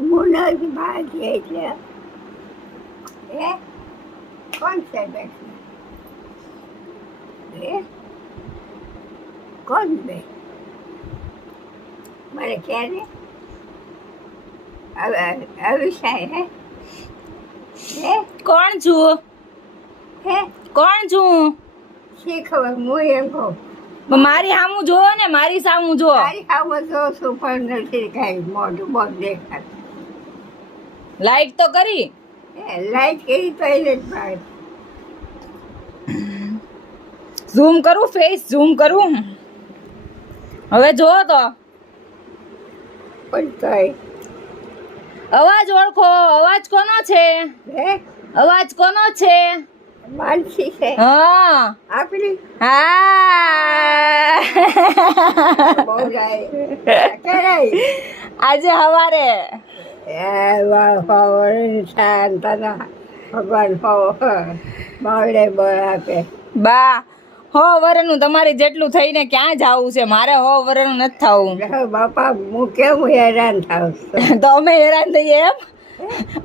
મુનજ ભાજી એટલે એ કોણ છે બેઠું એ કોણ બે મને ક્યારે અવિષાય હે હે કોણ છું હે કોણ છું શી ખબર હું એમ કહું મારી સામું જો ને મારી સામું જો તારી આવું જો શું પણ નથી કાંઈ મોઢું બહુ દેખાતું લાઈટ તો કરી લાઈટ કરી તો એટલે જ બહાર ઝૂમ કરું ફેસ ઝૂમ કરું હવે જો તો પણ તોય અવાજ ઓળખો અવાજ કોનો છે હે અવાજ કોનો છે માનસી છે હા આપણી હા બહુ જાય ક્યારે આજે હવારે ભગવાન બાવડે બળ આપે બા હો વરનું તમારી જેટલું થઈને ક્યાં જાવું છે મારે હો વરનું નથી થવું બાપા હું કેમ હેરાન થાઉં છું તો અમે હેરાન થઈએ એમ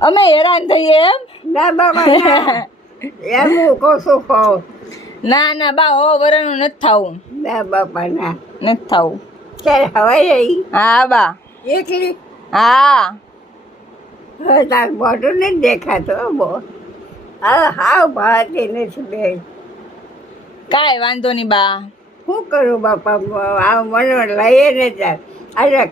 અમે હેરાન થઈએ એમ ના બાબા ના એમ હું કહું છું કહું ના ના બા હો વરનું નથી થવું ના બાપા ના નથી થવું ક્યારે હવાઈ રહી હા બા એકલી હા હવે તાર મોઢું નથી દેખાતું હો બહુ હવે હાવ ભાતી નથી બે કાંઈ વાંધો નહીં બા શું કરું બાપા આ મને લઈએ ને તાર અરે